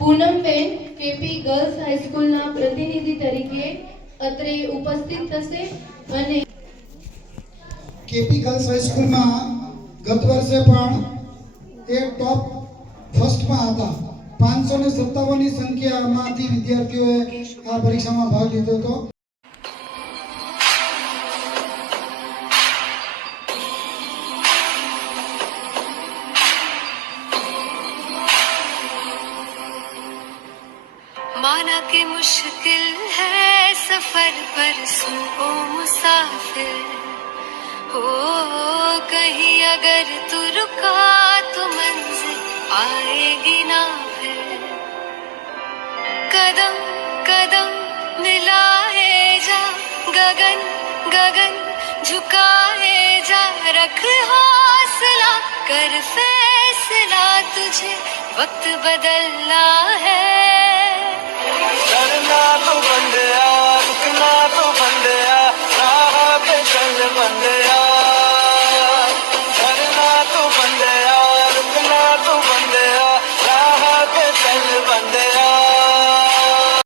Poonamben KP girls હાઈસ્કૂલના પ્રતિનિધિ તરીકે અત્રે ઉપસ્થિત થશે અને કેપી ગર્લ્સ હાઈસ્કૂલમાં ગત વર્ષે પણ એક ટોપ ફર્સ્ટમાં હતા. 557 ની સંખ્યામાંથી વિદ્યાર્થીઓએ આ પરીક્ષામાં ભાગ લીધો હતો. माना कि मुश्किल है सफर पर सुनो मुसाफिर हो कहीं अगर तू रुका तो मंजिल आएगी ना फिर कदम कदम मिलाए जा गगन गगन झुकाए जा रख हौसला कर फैसला तुझे वक्त बदलना है